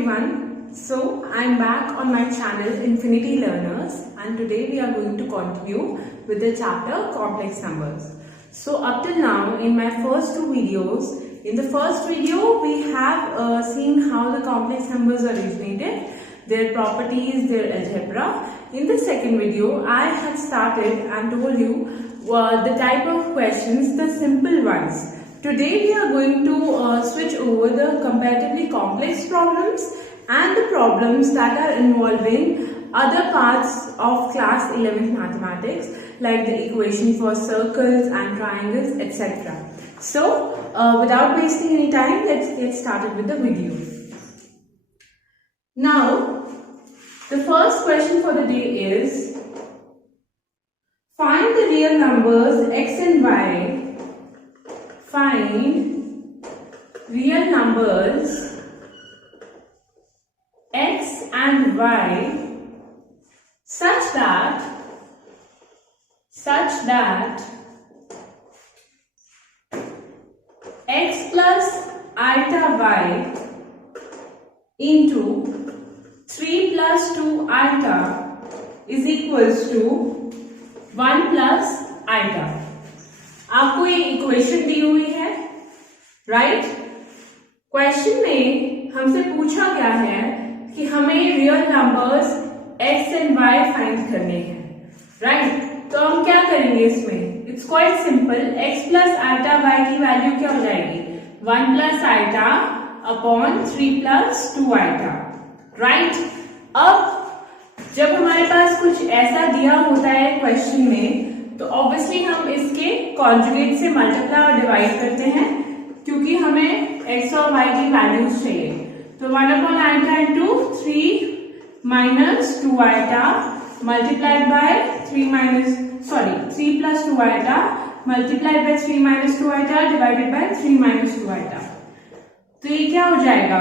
everyone. So I'm back on my channel Infinity Learners, and today we are going to continue with the chapter Complex Numbers. So up till now in my first two videos, in the first video we have seen how the complex numbers originated, their properties, their algebra. In the second video I had started and told you the type of questions, the simple ones. Today we are going to switch over the comparatively complex problems and the problems that are involving other parts of class 11th mathematics, like the equation for circles and triangles, etc. So without wasting any time, let's get started with the video. Now the first question for the day is, find the real numbers x and y. Find real numbers x and y such that x plus iota y into 3 plus 2 iota is equals to 1 plus iota. आपको ये equation दी हुई है, right? Question में हमसे पूछा गया है कि हमें real numbers x and y find करने हैं, राइट? तो हम क्या करेंगे इसमें? It's quite simple. x plus iota y की वैल्यू क्या हो जाएगी? 1 plus iota upon 3 plus 2 iota, right? अब जब हमारे पास कुछ ऐसा दिया होता है क्वेश्चन में, तो ऑब्वियसली हम इसके कॉन्जुगेट से मल्टीप्लाई और डिवाइड करते हैं, क्योंकि हमें x और y की वैल्यूज चाहिए. तो 1 upon iota into 3 minus 2 iota multiplied by 3 plus 2 iota multiplied by 3 minus 2 iota divided by 3 minus 2 iota. तो ये क्या हो जाएगा?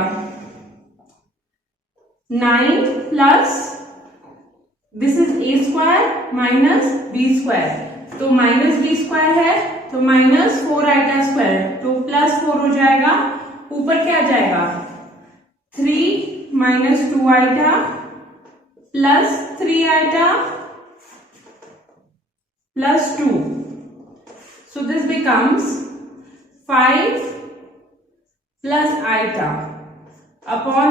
9 plus this is a square minus b square, तो माइनस b स्क्वायर है तो माइनस 4 आइटा स्क्वायर, तो plus 4 हो जाएगा. ऊपर क्या आ जाएगा? 3 minus 2 iota plus 3 iota plus 2. So this becomes 5 plus iota upon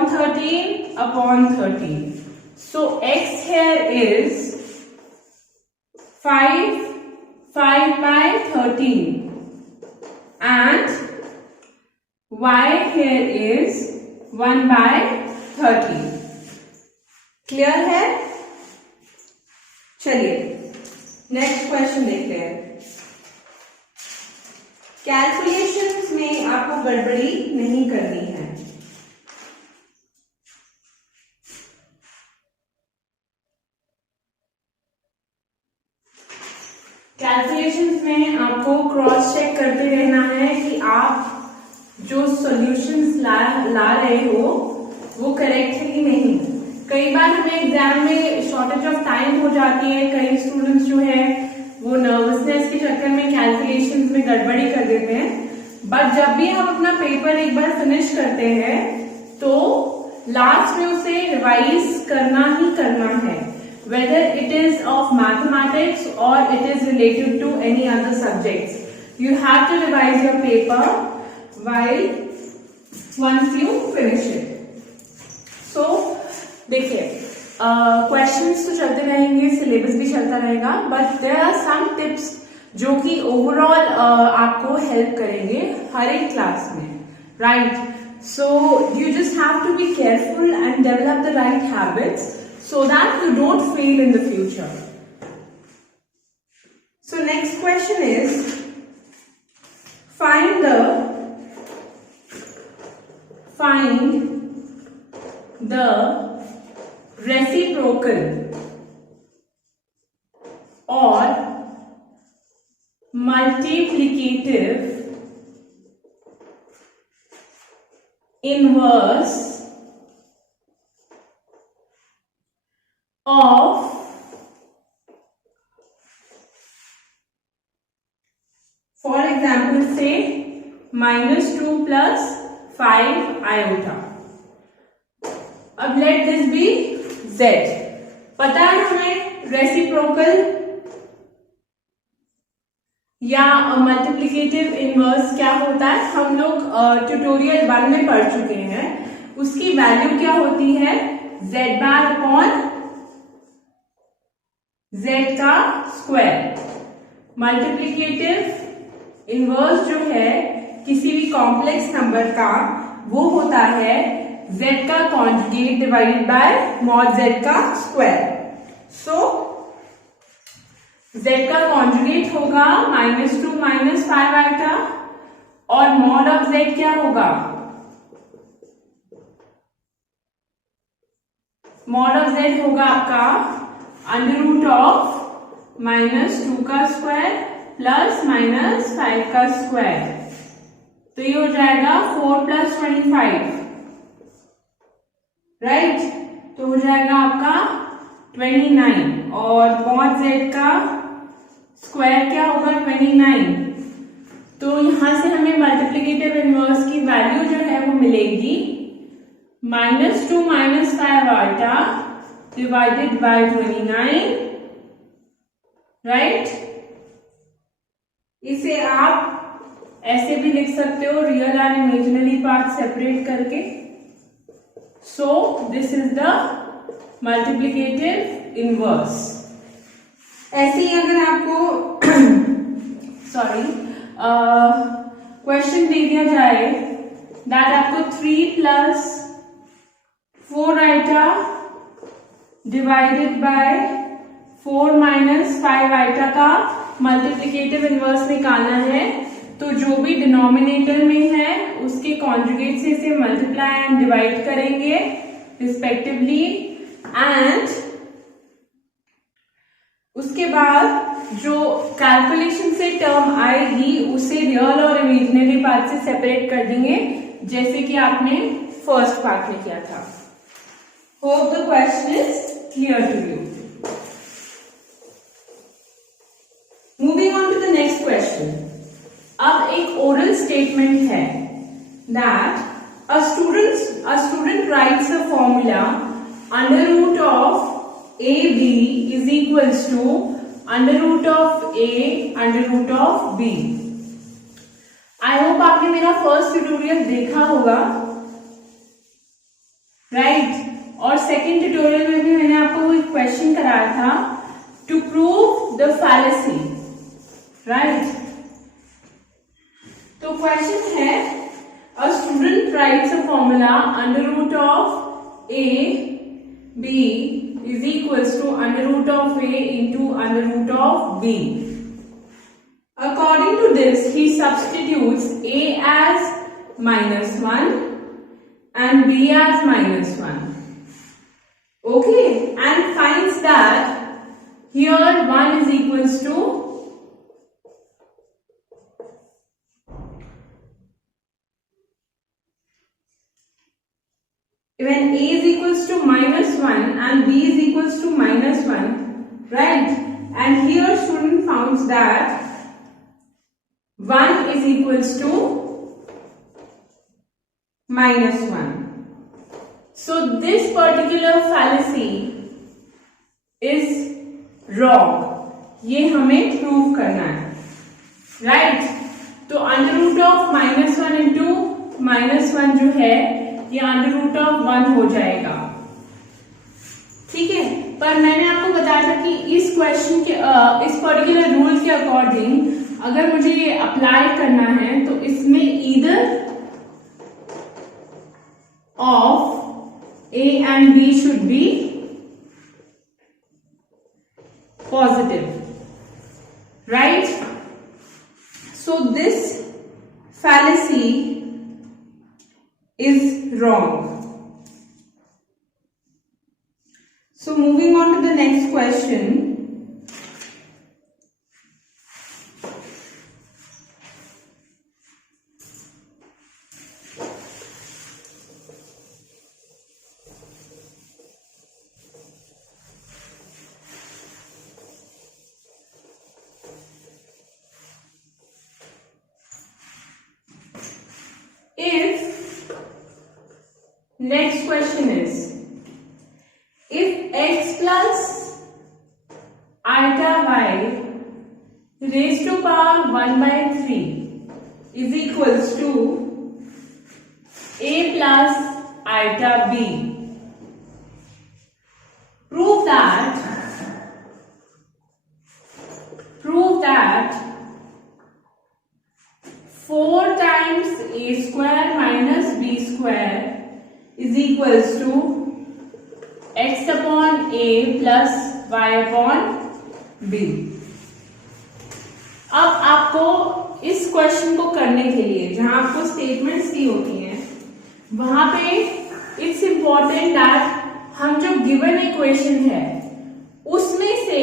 13. So x here is 5 by 13 and y here is 1 by 30. Clear है? चलिए नेक्स्ट क्वेश्चन देखते हैं. कैलकुलेशंस में आपको गड़बड़ी नहीं करनी है. कैलकुलेशंस में आपको क्रॉस चेक करते रहना है कि आप जो सॉल्यूशंस ला रहे हो वो करेक्ट है कि नहीं. कई बार हमें एग्जाम में शॉर्टेज ऑफ टाइम हो जाती है, कई स्टूडेंट्स जो है वो नर्वसनेस के चक्कर में कैलकुलेशंस में गड़बड़ी कर देते हैं. बट जब भी हम अपना पेपर एक बार फिनिश करते हैं तो लास्ट में उसे रिवाइज करना ही करना है, whether it is of mathematics or it is related to any other subjects. You have to revise your paper once you finish it. So देखिए क्वेश्चंस तो चलते रहेंगे, सिलेबस भी चलता रहेगा, but there are some tips जो कि overall आपको हेल्प करेंगे हर एक क्लास में, right? So you just have to be careful and develop the right habits so that you don't fail in the future. So next question is, find the reciprocal or multiplicative inverse of for example say minus 2 plus 5 iota. अब let this B z। पता है हमें reciprocal या multiplicative inverse क्या होता है, हम लोग ट्यूटोरियल 1 में पढ़ चुके हैं। उसकी वैल्यू क्या होती है, z बार अपॉन z का स्क्वायर। मल्टीप्लिकेटिव इनवर्स जो है किसी भी कॉम्प्लेक्स नंबर का, वो होता है z का conjugate divided by mod z का स्क्वायर। सो z का कॉन्जुगेट होगा -2 -5 आइटा, और मॉड ऑफ z क्या होगा, मॉड ऑफ z होगा आपका अंडर रूट ऑफ -2 का स्क्वायर प्लस -5 का स्क्वायर। तो ये हो जाएगा 4 + 25, राइट। तो हो जाएगा आपका 29, और मॉड z का स्क्वायर क्या होगा 29। तो यहां से हमें मल्टीप्लिकेटिव इनवर्स की वैल्यू जो है वो मिलेगी -2 -5 आइटा डिवाइडेड बाय 29, राइट। इसे आप ऐसे भी लिख सकते हो, real and imaginary part separate करके। So this is the multiplicative inverse. ऐसे ही अगर आपको सॉरी क्वेश्चन दे दिया जाए दैट आपको 3 + 4 आइटा डिवाइडेड बाय 4 - 5 आइटा का मल्टीप्लिकेटिव इनवर्स निकालना है, तो जो भी डिनोमिनेटर में है उसके कॉन्जुगेट से इसे मल्टीप्लाई एंड डिवाइड करेंगे रिस्पेक्टिवली, एंड उसके बाद जो कैलकुलेशन से टर्म आएगी उसे रियल और इमेजिनरी पार्ट से सेपरेट कर देंगे, जैसे कि आपने फर्स्ट पार्ट में किया था। Hope the question is clear to you. Moving on to the next question. अब एक ओरल स्टेटमेंट है that a student writes a formula under root of AB is equals to under root of A under root of B। I hope आपने मेरा first tutorial देखा होगा, right. और second tutorial में भी मैंने आपको एक क्वेश्चन कराया था to prove the fallacy, right. तो क्वेश्चन है a student writes a formula under root of A B is equals to under root of A into under root of B. According to this, he substitutes A as -1 and B as -1. Okay, and finds that here 1 is equals to when A is equals to -1 and B is equals to -1, right? And here student found that 1 is equals to -1. So this particular fallacy is wrong. ये हमें prove करना है, right? तो under root of -1 into -1 जो है ये under root of 1 हो जाएगा, ठीक है। पर मैंने आपको बताया था कि इस क्वेश्चन के इस पर्टिकुलर रूल के अकॉर्डिंग अगर मुझे ये अप्लाई करना है तो इसमें either of A and B should be positive, right? So this fallacy is wrong. So moving on to the next question. If next question is x plus iota y raised to power 1/3 is equals to a plus iota b. Prove that 4 times a square minus b square is equals to x upon a plus y upon b. अब आपको इस question को करने के लिए जहां आपको statements दी होती हैं वहां पे इट्स इंपॉर्टेंट दैट हम जो गिवन इक्वेशन है उसमें से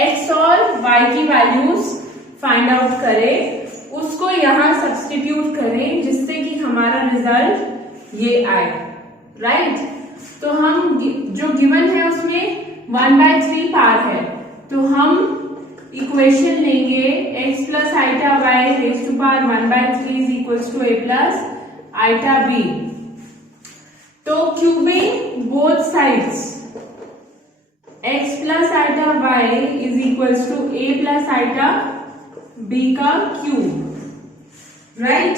x और y की वैल्यूज फाइंड आउट करें, उसको यहां सब्स्टिट्यूट करें जिससे कि हमारा रिजल्ट ये आए, राइट? तो हम जो गिवन है उसमें 1/3 पार्ट है, तो हम इक्वेशन लेंगे x plus iota y raise to power 1/3 is equals to a plus iota b. तो cubing both sides x plus iota y is equals to a plus iota b का cube, right?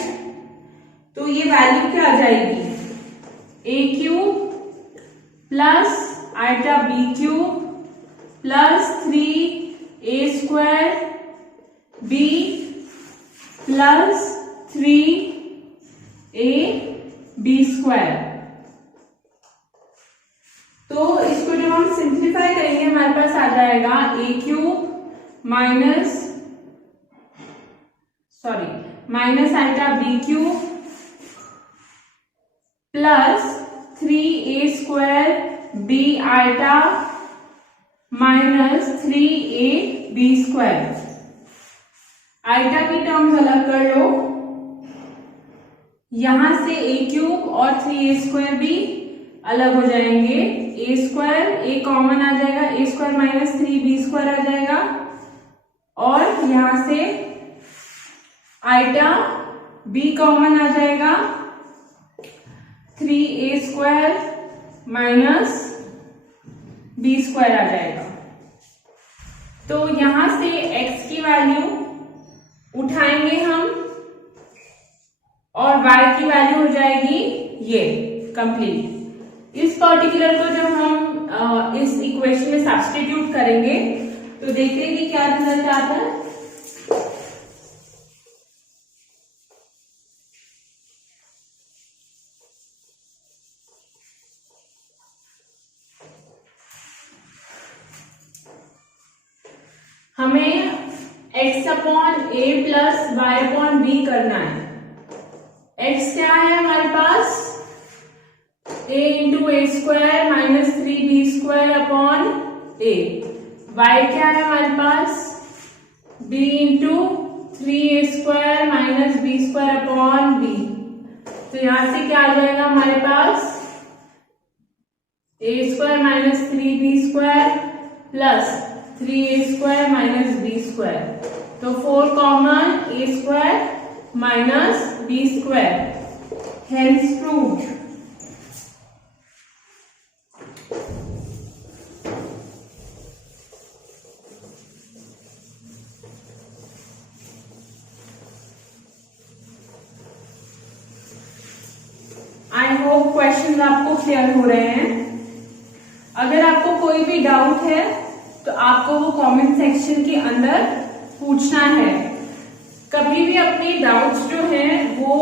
तो ये value क्या आ जाएगी? a cube plus iota b cube plus 3a square b plus 3a b square. तो इसको जब हम सिंप्लीफाई करेंगे हमारे पास आ जाएगा a cube minus iota b cube plus 3a square b iota minus 3a b square. Iota की terms अलग कर लो, यहां से a क्यूब और 3a स्क्वायर भी अलग हो जाएंगे. a स्क्वायर a कॉमन आ जाएगा, a square minus 3b square आ जाएगा और यहां से आइटा b कॉमन आ जाएगा, 3a square minus b square आ जाएगा. तो यहां से x की वैल्यू उठाएंगे हम और y की वैल्यू हो जाएगी ये कंप्लीट. इस पर्टिकुलर को जब हम इस इक्वेशन में सब्स्टिट्यूट करेंगे तो देखते हैं कि क्या रिजल्ट आता है. हमें x upon a plus y upon b करना है. x क्या है हमारे पास? a into A square minus 3b square upon a. y क्या है हमारे पास? b into 3a square minus b square upon b. तो यहां से क्या आ जाएगा हमारे पास? a square minus 3b square plus 3a square minus b square. तो 4 common a square minus b square. Hence proved. I hope question आपको clear हो रहे हैं. अगर आपको कोई भी डाउट है तो आपको वो कमेंट सेक्शन के अंदर पूछना है. कभी भी अपने डाउट्स जो हैं वो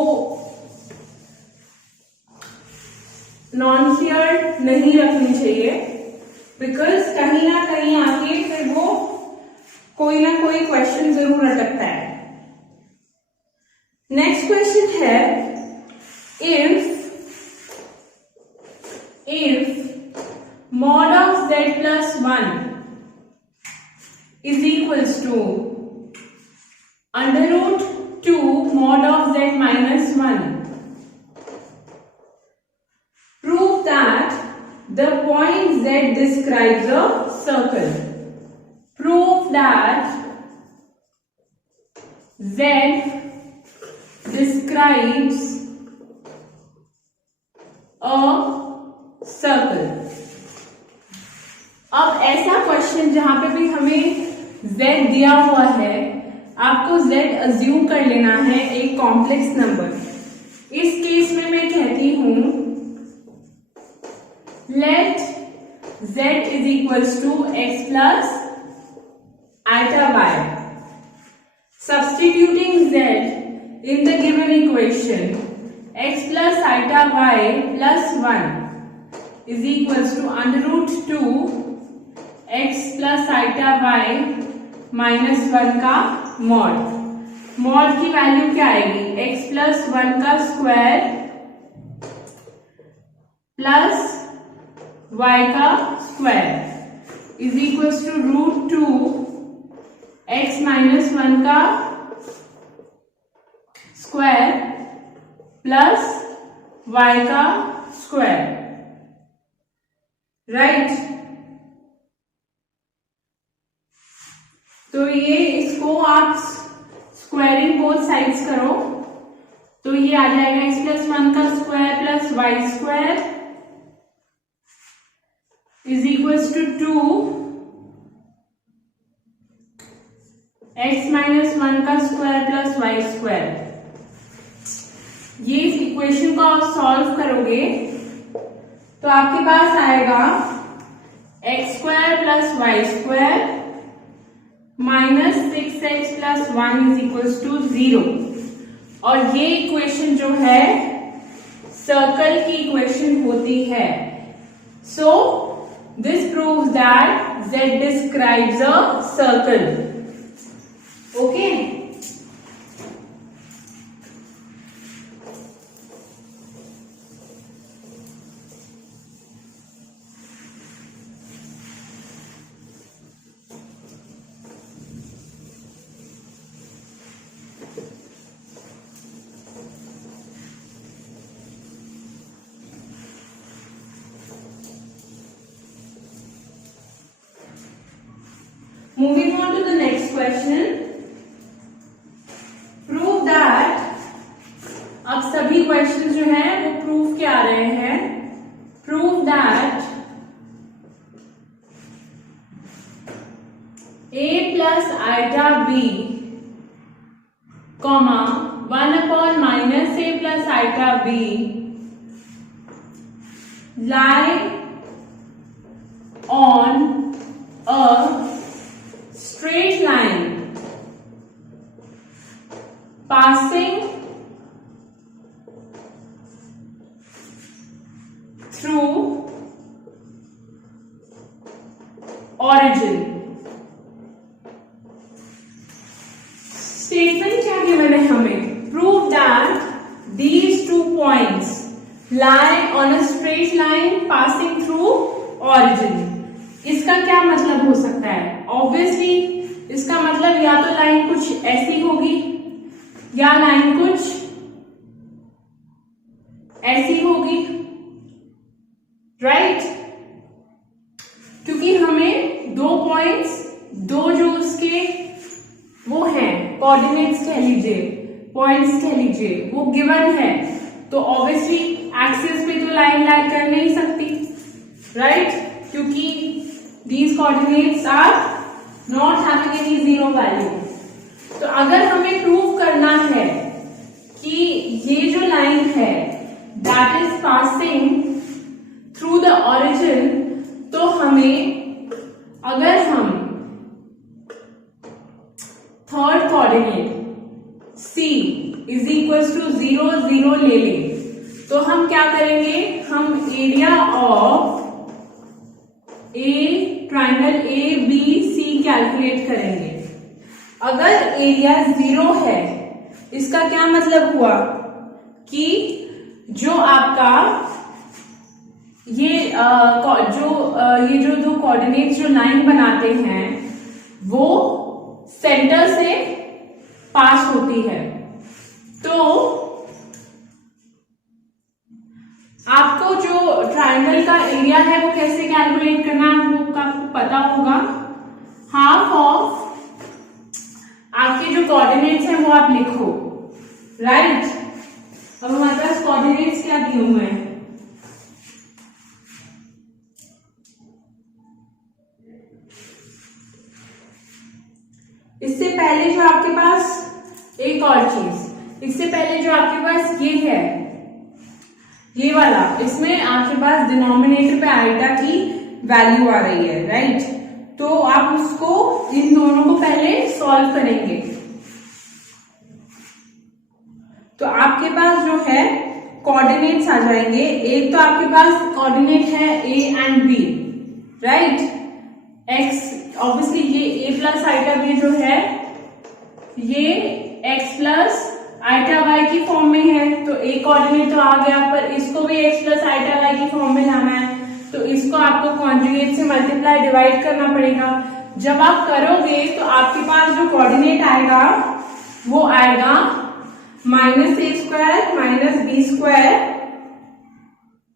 नॉन क्लियर नहीं रखनी चाहिए, बिकॉज कहीं ना कहीं आके फिर वो कोई ना कोई क्वेश्चन जरूर अटकता है. नेक्स्ट क्वेश्चन है if mod of z plus 1 is equals to under root 2 mod of z minus 1, prove that the point z describes a circle. Prove that z describes a circle. अब ऐसा question जहां पे भी हमें z दिया हुआ है, आपको z अज्यूम कर लेना है एक कॉम्प्लेक्स नंबर। इस केस में मैं कहती हूं let z is equals to x plus iota y। Substituting z in the given equation, x plus iota y plus 1 is equals to under root 2 x plus iota y minus 1 का mod. Mod की value क्या आएगी? x plus 1 का square plus y का square is equals to root 2 x minus 1 का square plus y का square, right. तो ये इसको आप स्क्वायरिंग बोथ साइड्स करो तो ये आ जाएगा x प्लस 1 का square plus y square is equals to 2 x minus 1 का स्क्वायर प्लस वाई स्क्वायर। ये इस इक्वेशन को आप सॉल्व करोगे तो आपके पास आएगा x square plus y square minus 6x plus 1 is equals to 0। और ये इक्वेशन जो है सर्कल की इक्वेशन होती है। So this proves that z describes a circle. Okay. Moving on to the next question. अब सभी क्वेश्चन जो हैं वो प्रूव के आ रहे हैं। Prove that a plus iota b comma 1 upon minus a plus iota b lie on a straight line passing through origin। Statement क्या गिवन है हमें? Prove that these 2 points lie on a straight line passing through origin। इसका क्या मतलब हो सकता है? Obviously इसका मतलब या तो लाइन कुछ ऐसी होगी या लाइन कुछ ऐसी होगी, राइट। क्योंकि हमें 2 पॉइंट्स, 2 जो उसके वो हैं कोऑर्डिनेट्स कह लीजिए, पॉइंट्स कह लीजिए, वो गिवन है। तो ऑब्वियसली एक्सिस पे तो लाइन लाई कर नहीं सकती, राइट, क्योंकि these coordinates are not having any zero value. तो अगर हमें प्रूव करना है कि ये जो लाइन है that is passing through the origin, तो हमें अगर हम third coordinate c is equals to 0 0 ले लें तो हम क्या करेंगे? हम area of a triangle A B C calculate करेंगे। अगर एरिया 0 है इसका क्या मतलब हुआ कि जो आपका ये जो कोऑर्डिनेट्स जो लाइन बनाते हैं वो सेंटर से पास होती है। तो आपको जो ट्रायंगल का एरिया है वो कैसे कैलकुलेट करना है वो आपको पता होगा। हाफ ऑफ आपके जो कोऑर्डिनेट्स हैं वो आप लिखो, राइट। अब हमारे पास कोऑर्डिनेट्स क्या दिए हुए हैं? पहले जो आपके पास एक और चीज, इससे पहले जो आपके पास ये है, ये वाला, इसमें आपके पास डिनोमिनेटर पे आइटा की वैल्यू आ रही है, राइट। तो आप उसको, इन दोनों को पहले सॉल्व करेंगे। तो आपके पास जो है कोऑर्डिनेट्स आ जाएंगे। एक तो आपके पास कोऑर्डिनेट है a and b, right. x obviously ये a प्लस आइटा b जो है ये x प्लस आइटा y की फॉर्म में है, तो a कोऑर्डिनेट तो आ गया, पर इसको भी x प्लस आइटा y की फॉर्म में लाना है, तो इसको आपको कॉन्जुगेट से मल्टीप्लाई डिवाइड करना पड़ेगा। जब आप करोगे तो आपके पास जो कोऑर्डिनेट आएगा वो आएगा minus A square minus B square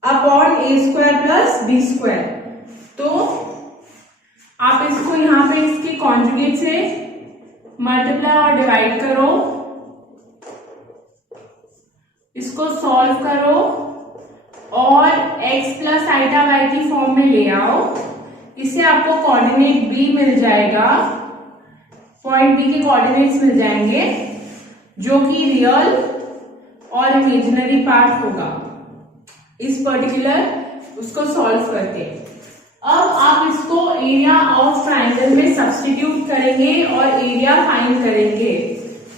upon A square plus B square. तो आप इसको यहां पे इसके कॉन्जुगेट से मल्टीप्लाई और डिवाइड करो, इसको सॉल्व करो और x प्लस आइटा y की फॉर्म में ले आओ। इससे आपको कोऑर्डिनेट b मिल जाएगा, पॉइंट b के कोऑर्डिनेट्स मिल जाएंगे, जो कि रियल और इमेजिनरी पार्ट होगा इस पर्टिकुलर उसको सॉल्व करके। अब आप इसको एरिया ऑफ ट्राइंगल में सब्स्टिट्यूट करेंगे और एरिया फाइंड करेंगे।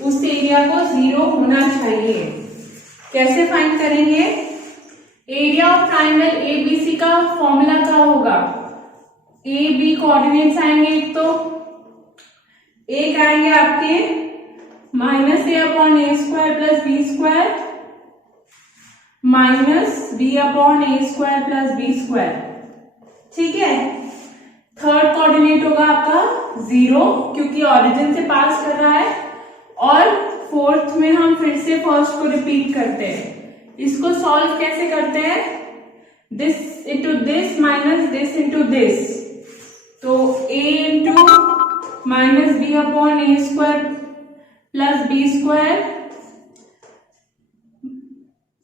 उस एरिया को 0 होना चाहिए। कैसे फाइंड करेंगे? एरिया ऑफ ट्राइंगल एबीसी का फॉर्मूला क्या होगा? ए बी कोऑर्डिनेट्स आएंगे, एक आएंगे आपके माइनस ए अपॉन ए square plus B square minus B upon ए स्क्वायर प्लस बी स्क्वायर, ठीक है। थर्ड कोऑर्डिनेट होगा आपका 0, क्योंकि ऑरिजिन से पास कर रहा है, और फोर्थ में हम फिर से फर्स्ट को रिपीट करते हैं। इसको सॉल्व कैसे करते हैं? This into this minus this into this, तो a into minus B upon A square plus B square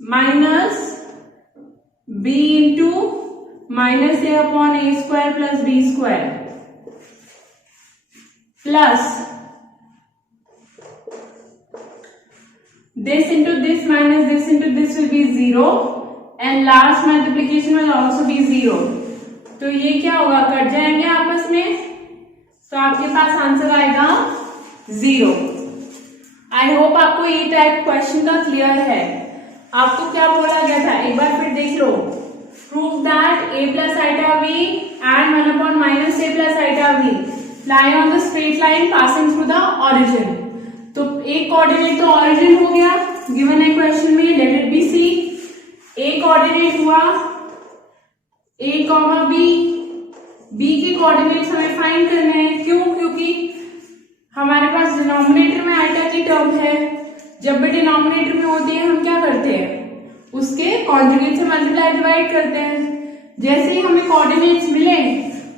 minus b into minus A upon A square plus B square plus this into this minus this into this will be 0 and last multiplication will also be 0। तो ये क्या होगा? Cut जाएंगे आपस में, तो आपके पास answer आएगा 0। आई होप आपको ये टाइप क्वेश्चन का क्लियर है। आपको क्या बोला गया था, एक बार फिर देख लो। Prove that a plus iota v and 1 upon minus a plus iota v lie on the straight line passing through the origin। तो एक कोऑर्डिनेट तो ऑरिजिन हो गया गिवन है क्वेश्चन में, लेट इट बी सी। एक कोऑर्डिनेट हुआ a comma b, b के कोऑर्डिनेट्स हमें फाइंड करने हैं। क्यों? क्योंकि हमारे पास डिनोमिनेटर में आइटा की टर्म है। जब भी डिनोमिनेटर में होती है हम क्या करते हैं? उसके कॉन्जुगेट से मल्टीप्लाई डिवाइड करते हैं। जैसे ही हमें कोऑर्डिनेट्स मिले,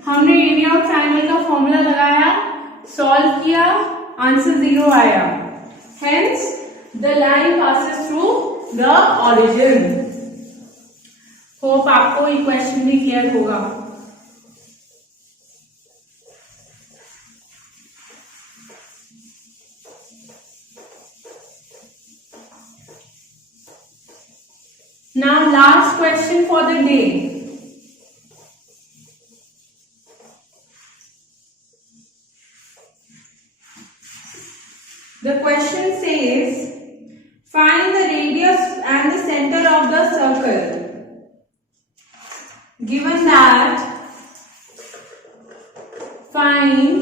हमने एरिया ऑफ ट्रायंगल का फॉर्मूला लगाया, सॉल्व किया, आंसर 0 आया। Hence the line passes through the origin. Hope आपको ये क्वेश्चन भी क्लियर होगा। Now last question for the day. The question says, find the radius and the center of the circle. Given that, find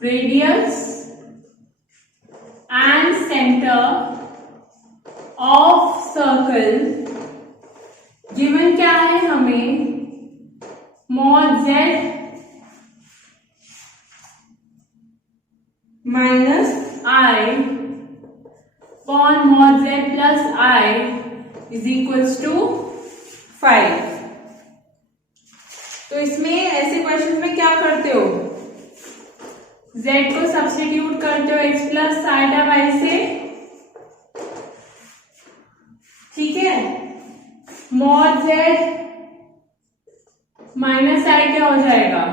radius and center of circle। Given क्या है हमें? Mod z minus i upon mod z plus i is equals to 5। तो इसमें ऐसे question में क्या करते हो? z को सब्स्टिट्यूट करते हो x प्लस आइटा y से, ठीक है। मॉड z माइनस i क्या हो जाएगा?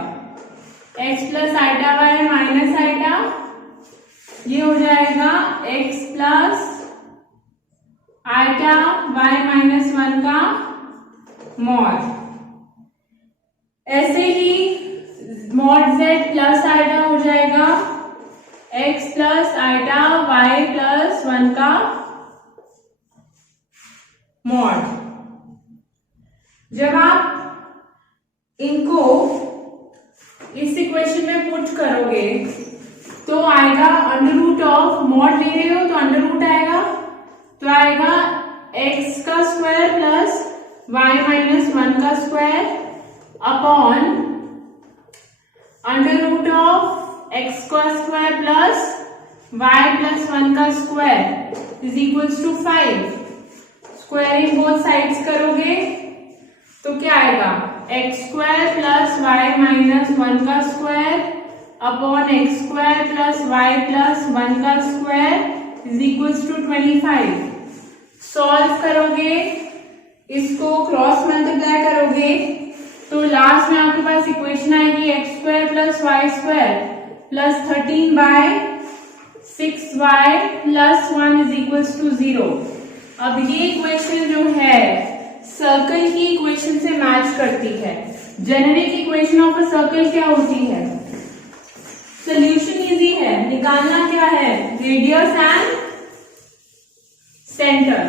x plus iota y minus iota, ये हो जाएगा x plus iota y minus 1 का मॉड। ऐसे ही मॉड z प्लस आइटा हो जाएगा x plus iota y plus 1 का मॉड। जब आप इनको इस इक्वेशन में पुट करोगे तो आएगा अंडर रूट ऑफ, मॉड ले रहे हो तो अंडर रूट आएगा, तो आएगा x का स्क्वायर प्लस y माइनस 1 का square upon under root of x का स्क्वायर प्लस y प्लस 1 का square is equals to 5। Squaring both sides करोगे तो क्या आएगा, x square plus y minus 1 का square upon x square plus y plus 1 का square is equals to 25। Solve करोगे, इसको क्रॉस मल्टीप्लाई करोगे तो लास्ट में आपके पास इक्वेशन आएगी x square plus y square plus 13 bye 6y plus 1 is equals to 0। अब ये इक्वेशन जो है सर्कल की इक्वेशन से मैच करती है। Generic equation of a circle क्या होती है? सोल्यूशन इजी है, निकालना क्या है, रेडियस एंड सेंटर।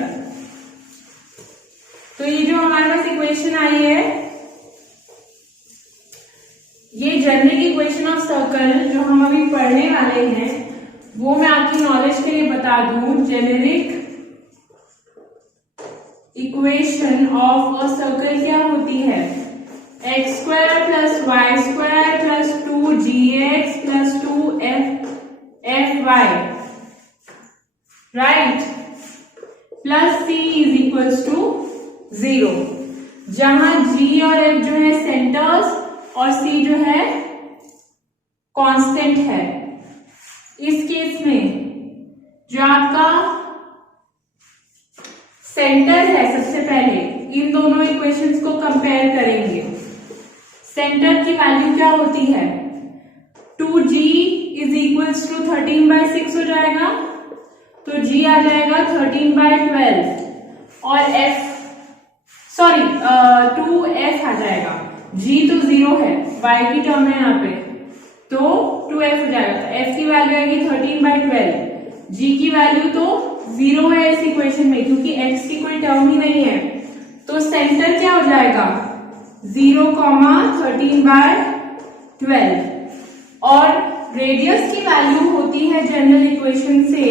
तो ये जो हमारे पास इक्वेशन आई है, ये जेनेरिक इक्वेशन ऑफ सर्कल जो हम अभी पढ़ने वाले हैं वो मैं आपकी नॉलेज के लिए बता दूं। Generic equation of a circle क्या होती है, x square plus y square plus 2gx plus 2fy, right, plus c is equals to 0, जहां g और f जो है सेंटर्स और c जो है कांस्टेंट है। इस केस में जो आपका सेंटर है, सबसे पहले इन दोनों इक्वेशंस को कंपेयर करेंगे। सेंटर की वैल्यू क्या होती है, 2g is equals to 13 bye 6 हो जाएगा, तो g आ जाएगा 13 बाय 12 और f 2f आ जाएगा। g तो 0 है, y की टर्म है यहाँ पे, तो 2f हो जाएगा। f की वैल्यू आएगी 13 बाय 12, g की वैल्यू तो 0 है इस इक्वेशन में क्योंकि x की कोई टर्म ही नहीं है, तो सेंटर क्या हो जाएगा 0, 13 बाय 12 और रेडियस की वैल्यू होती है जनरल इक्वेशन से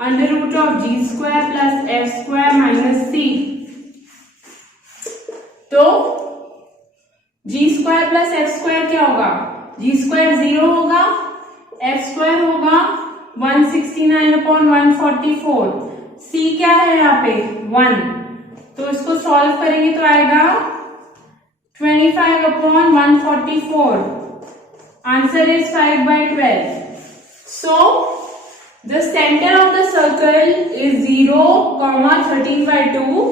under root of G square plus F square minus C. तो G square plus F square क्या होगा, जी स्क्वायर 0 होगा, एफ स्क्वायर होगा 169/144, सी क्या है यहाँ पे 1, तो इसको सॉल्व करेंगे तो आएगा 25/144, answer is 5/12। So the center of the circle is 0, 13/2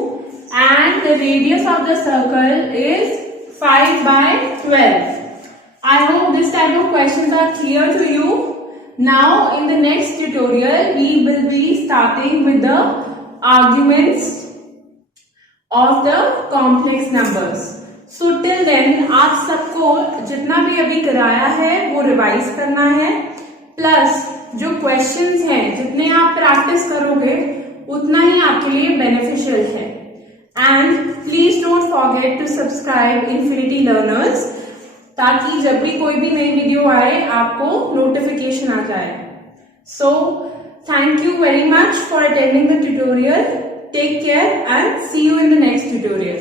and the radius of the circle is 5/12. I hope this type of questions are clear to you. Now in the next tutorial we will be starting with the arguments of the complex numbers. So till then आप सबको जितना भी अभी कराया है वो revise करना है, प्लस जो क्वेश्चंस हैं जितने आप प्रैक्टिस करोगे उतना ही आपके लिए बेनिफिशियल है। And please don't forget to subscribe infinity learners, ताकि जब भी कोई भी नई वीडियो आए आपको नोटिफिकेशन आ जाए। So thank you very much for attending the tutorial, take care and see you in the next tutorial.